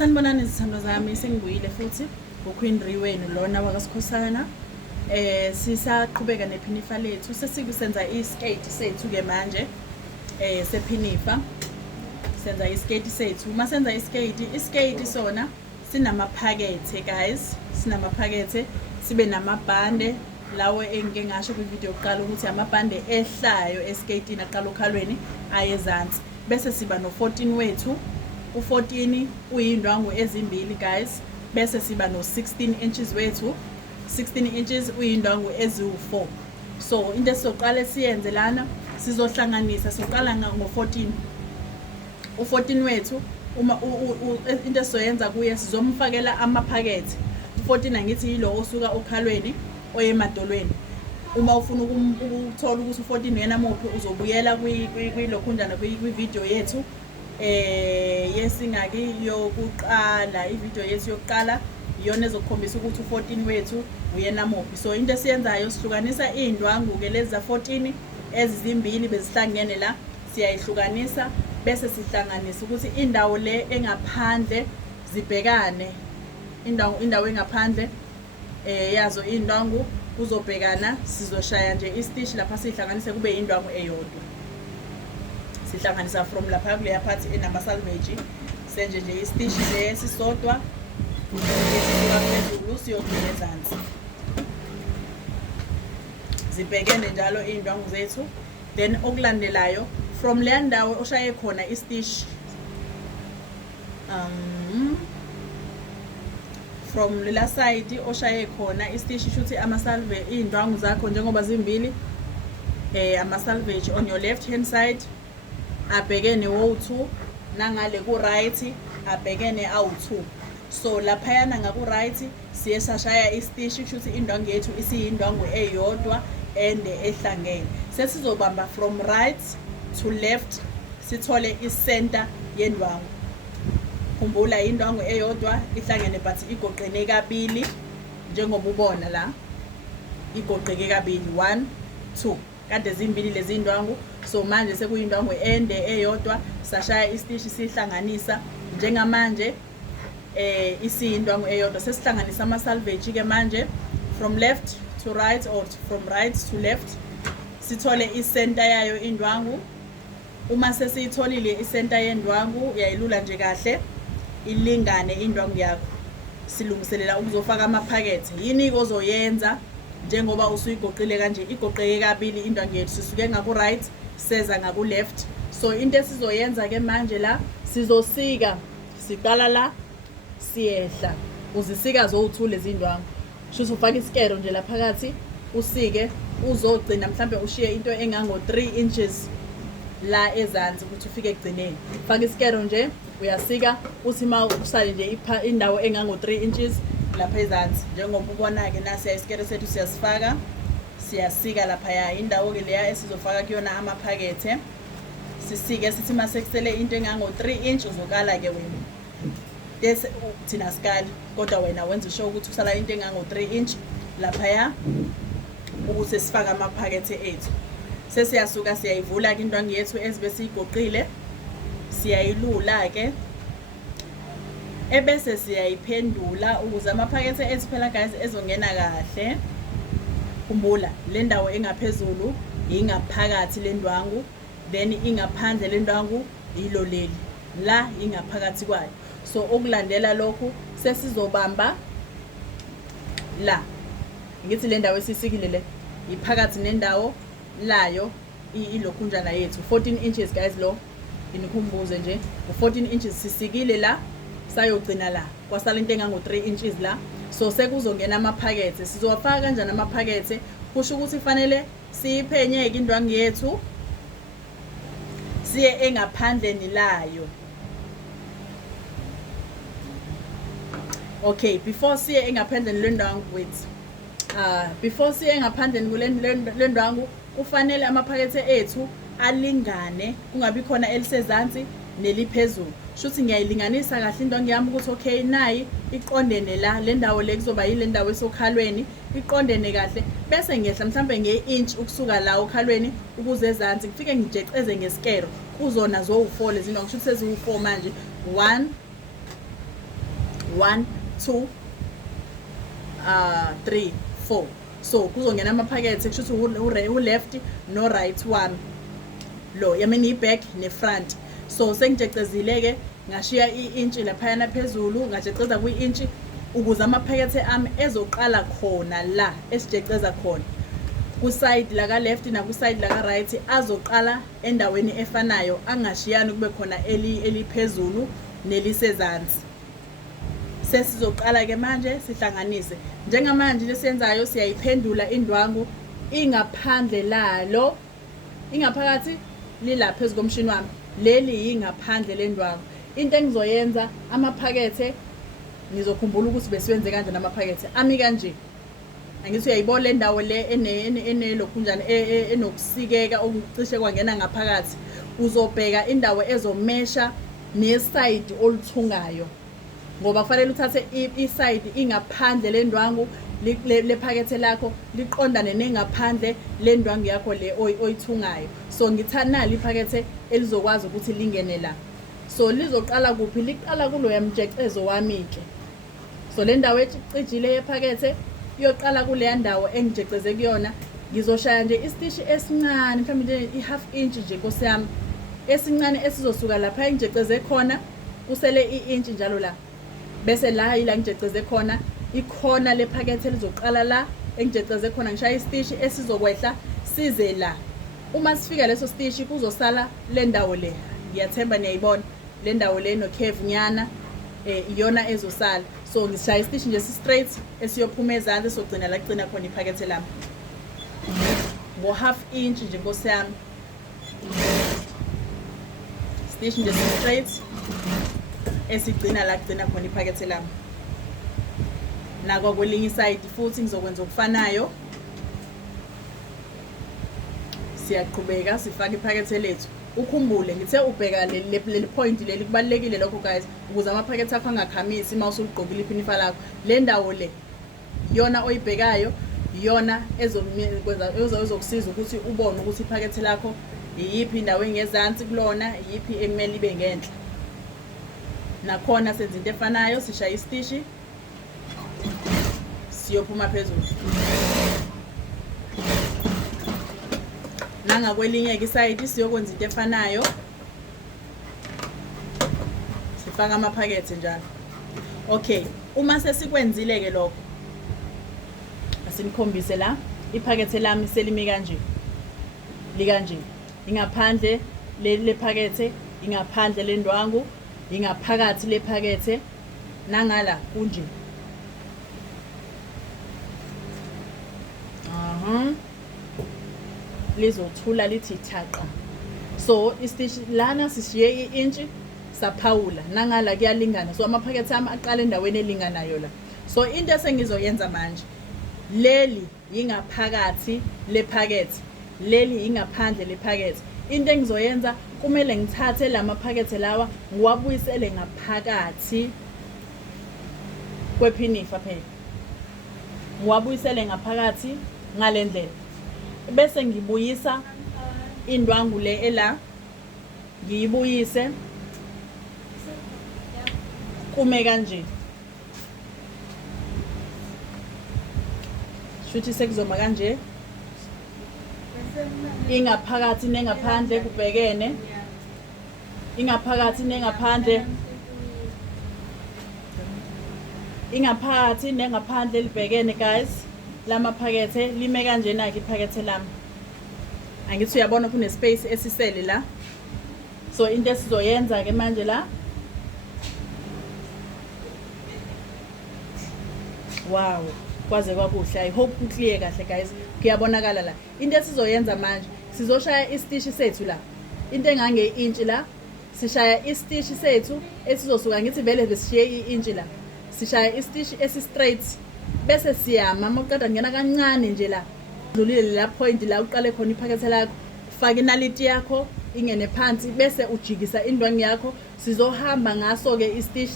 Sanibonani izithando zami, sengibuyile futhi uQueen Riwenu lona wakasikhosana. Sisaqhubeka nephinifa lethu, sesikusenza iskate sethu ke manje sephinifa. Senza iskate sethu. Uma senza iskate sona sinamaphakethe guys, sinamaphakethe, sibe namabhande lawo engike ngasho kwivideo yokuqala ukuthi amabhande ehlayo eskatini aqala okhalweni ayezansi. Bese siba no14 wethu. U14 uyindwangu ezimbili guys, bese siba no16 inches wethu. 16 inches uyindwangu eziwu4. So into esizoqala siyenze lana, sizohlanganisa, soqala ngo14. U14 wethu uma into esizoyenza kuye sizomfakela amaphakethe. U14 angithi yilo osuka okhalweni oye emadolweni. Uma ufuna ukuthola ukuthi u14 yena muphi, uzobuyela kwilokhunjana kwivideo yethu yesingaki yokuqala. Ivideo yethu yokuqala iyona ezokukhombisa ukuthi u14 wethu uyena muphi. So into esiyenzayo sihlukanisa indwangu ke lezi za14 ezizimbili bezihlangene la, siyayihlukanisa bese sihlanganisa ukuthi indawo le engaphandle zibhekane. Indawo engaphandle yazo indwangu kuzobhekana, sizoshaya nje istitch lapha sihlanganise kube indwangu eyodwa. Sihlanganisa from lapha kuleya part enama salvage, senje nje istitch le sisodwa esisuka phezulu siyogcina ezansi. Zibhekene njalo indwangu zethu. Then okulandelayo from le ndawo oshaye khona istitch, from lela side oshaye khona istitch shuthi amasalve indwangu zakho njengoba zimbili, amasalvage on your left hand side abhekene wo2, nangale ku right abhekene awu2. So laphayana ngaku right siye sashaya istitch shuthi indwangu yethu isiyindwangu eyodwa ende ehlangene. Sesizobamba from right to left sithole iscenter yendwangu. Khumbula indwangu eyodwa ihlangene but igoqene kabili njengoba ubona la, igoqeke kabili 1 2 kade zimbili lezi indwangu. So manje sekuyindwangu ende eyodwa, sashaya istitch sihlanganisa njengamanje isiyindwangu eyodwa. Sesihlanganisa ama salvage ke manje from left to right or from right to left sithole iscenter yayo indwangu. Uma sesiyitholile iscenter yendwangu uyayilula nje kahle ilingane indwangu yakho. Silungiselela ukuzofaka amaphakethe. Yini ozoyenza njengoba usuyigoqile kanje, igoqeke kabili indwangu yethu, sisuke ngaku right seza ngaku left. So into esizoyenza ke manje la, sizosika, siqala la siyehla, uzisika zo2 lezi indwangu. Shuthi ufaka iskero nje la phakathi usike, uzogcina mhlambe ushiye into engango 3 inches la ezansi ukuthi ufike egcineni. Faka iskero nje, uyasika uthi ma usale nje indawo engango 3 inches lapha ezansi. Njengoba ubona ke nasi iskero sethu siyasifaka, siyasika lapha ya indawo ke leya esizofaka kuyona amaphakethe. Sisike sithi masekusele into engango 3 inch uzokala ke wena. Bese thina skali kodwa wena wenza sure ukuthi usala into engango 3 inch lapha ya ukuthi sifaka amaphakethe ethu. Sesiyasuka siyayivula ke indwangu yethu ezibe siyigoqile, siyayilula ke ebese siyayiphendula ukuze amaphakethe ethu phela guys ezongena kahle. Khumbula le ndawo engaphezulu ingaphakathi lendwangu, then ingaphandle lendwangu yilo leli la ingaphakathi kwayo. So okulandela lokhu sesizobamba la, ngithi le ndawo esisikile le iphakathi nendawo layo ilokhunjana yethu 14 inches guys. Lo inikhumbuze nje u14 inches sisikile la, sayogcina la kwasala into engango 3 inches la. So sekuzongena amaphakethe. Sizowafaka kanjani amaphakethe? Kusho ukuthi kufanele siyiphenyeke indwangu yethu siye engaphandleni layo. Okay, before siye engaphandleni lendwangu wethu, before siye engaphandleni lendwangu kufanele amaphakethe ethu alingane, kungabi khona elisezansi neliphezulu. Shuthi ngiyayilinganisa kahle indwangu yami ukuthi okay nayi iqondene la, le ndawo le kuzoba yile ndawo esokhalweni iqondene kahle, bese ngiyehla mhlambe nge-inch ukusuka la okhalweni ukuze ezansi ngifike ngijeceze ngeskero kuzona zo4 lezi ndwangu. Shuthi seziwu4 manje 1 1 2 3 4. So kuzongena amaphakethe kusho ukuthi u-left no right wami lo yamini i-back ne-front. So sengijecezile-ke ngashiya i-intshi laphayana phezulu ngajeceza kwi-intshi ukuze amaphakethe ami ezoqala khona la esijeceza khona kuside la ka-left nakuside la ka-right azoqala endaweni efanayo, angashiyani kube khona eliphezulu nelisezansi. Sesizoqala-ke manje sihlanganise. Njengamanje lesiyenzayo siyayiphendula indwangu ingaphandle lalo, ingaphakathi lila phezu komshini wami, leli yingaphandle lendwangu. Into engizoyenza amaphakethe ngizokhumbula ukuthi besiwenze kanje namaphakethe ami kanje. Angithi uyayibona le ndawo le enelokhunjana enokusikeka okucishe kwangena ngaphakathi. Uzobheka indawo ezomesha neside oluthungayo, ngoba kufanele uthathe iside ingaphandle lendwangu lephakethe lakho liqondane nengaphandle lendwangu yakho le oyithungayo. So ngithanali iphakethe elizokwazi ukuthi lingene la. So lizoqala kuphi? Liqala kulo yamjecezo wami ke. So le ndawo ecijile yephakethe iyoqala kule ndawo engijeceze kuyona. Ngizoshaya nje istishi esincane, mhlawumbe i-half inch nje Nkosi yami, esincane esizosuka lapha engijeceze khona kusele i-inch njalo la. Bese la yila ngijeceze khona ikhona lephakethe elizoqala la engijeceze khona, ngishaya istishi esizokwehla size la. Uma sifika leso stishi kuzosala le ndawo le. Ngiyathemba niyayibona le ndawo le no curve nyana iyona ezosala. So ngishaya istishi nje si-straight esiyophuma ezansi sogcina la kugcina khona iphakethe lami ngo-half inch nje Nkosi yami. Stish nje si-straight esigcina la kugcina khona iphakethe lami. Nakwa kwelinye iside futhi ngizokwenza okufanayo. Siyaqhubeka sifaka iphakethe lethu. Ukhumbule ngithe ubheka leli point leli kubalekile lokho guys, ukuze amaphakethe akho angakhamisi mawusugqokile iphinifa lakho. Le ndawo le yona oyibhekayo yona ezokusiza ukuthi ubone ukuthi iphakethe lakho iyiphi indawo engezansi kulona, iyiphi ekumele ibe ngenhla. Nakhona senza into efanayo, sishaya istishi siyophuma phezulu. Nangakwelinye-ke isayidi siyokwenza into efanayo, sifaka amaphakethe njalo. Okay, uma sesikwenzile-ke lokho asinikhombise la iphakethe lami selimi kanje, likanje. Ingaphandle lephakethe, ingaphandle lendwangu, ingaphakathi lephakethe, nangala kunje. Lizothula lithi thaqa. So istishi lana sishiye i-inch saphawula, nangala kuyalingana. So amaphakethe ami aqala endaweni elinganayo la. So into esengizoyenza manje, leli ingaphakathi lephakethe, leli ingaphandle lephakethe. Into engizoyenza kumele ngithathe lamaphakethe lawa ngiwabuyisele ngaphakathi kwephinifa phela, ngiwabuyisele ngaphakathi ngalendlela. Bese ngibuyisa indwangu le ela, ngiyibuyise kume kanje. Shuthi sekuzoma kanje, ingaphakathi nengaphandle kubhekene, ingaphakathi nengaphandle, ingaphakathi nengaphandle libhekene guys. Lamaphakethe lime kanje nakho iphakethe lami. Angithi uyabona kune space esisele la. So into esizoyenza ke manje la, wow, kwaze kwakuhle. I hope clear kahle guys, kuyabonakala la. Into esizoyenza manje, sizoshaya istishi sethu la, into engange-inch la. Sishaya istishi sethu esizosuka, ngithi vele besishiye i-inch la, sishaya istishi esi-straight. Bese siyama maqeda ngena kancane nje la, dlulile la point la uqale khona iphakethe lakho, ufaka inaliti yakho ingene phansi, bese ujikisa indwangu yakho. Sizohamba ngaso ke istishi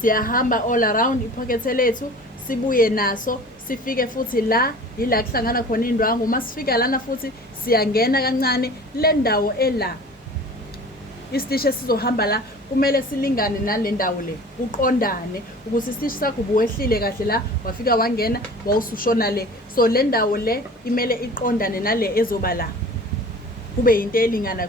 siyahamba all around iphakethe lethu, sibuye naso sifike futhi la ila kuhlangana khona indwangu. Masifika lana futhi siyangena kancane le ndawo ela istishi esizohamba la kumele silingane nale ndawo le, uqondane ukuthi isiteshi sakho ubuwehlile kahle la wafika wangena wawusushona le. So le ndawo le imele iqondane nale ezoba la, kube yinto elingana.